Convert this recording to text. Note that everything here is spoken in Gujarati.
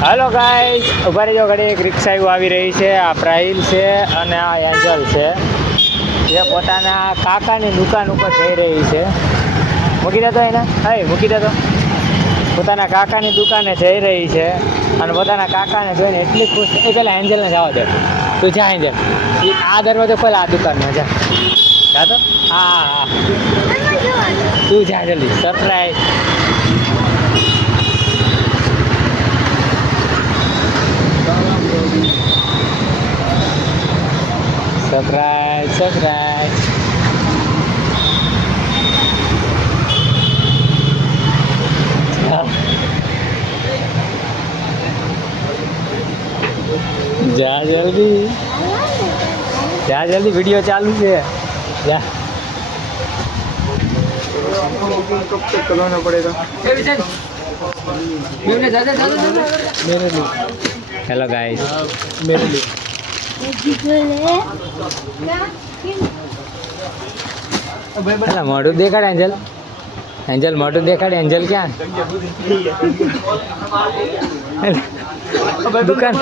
હાલો ગાઈસ, ઉભા રહેજો ઘડી. એક રિક્ષા એવું આવી રહી છે. આ પ્રાઇલ છે અને આ એન્જલ છે, જે પોતાના કાકાની દુકાન ઉપર જઈ રહી છે. મૂકી દેતો એને, હા મૂકી દેતો. પોતાના કાકાની દુકાને જઈ રહી છે અને પોતાના કાકાને જોઈને એટલી ખુશ. એ પેલા એન્જલને જવા દે, તું જા એન્જલ. આ દરવાજો ખોલ, આ દુકાનમાં જા. જા તો. હા હા, તું જા જલ્દી. સરપ્રાઈઝ. Surprise surprise. જા જલ્દી, જા જલ્દી, વિડિયો ચાલુ છે. જા. कब तक चलाना पड़ेगा? હેલો ગાઈસ, मेरे लिए મોઢું દેખાડ એન્જલ. એન્જલ મોઢું દેખાડ. એન્જલ ક્યાં? દુકાન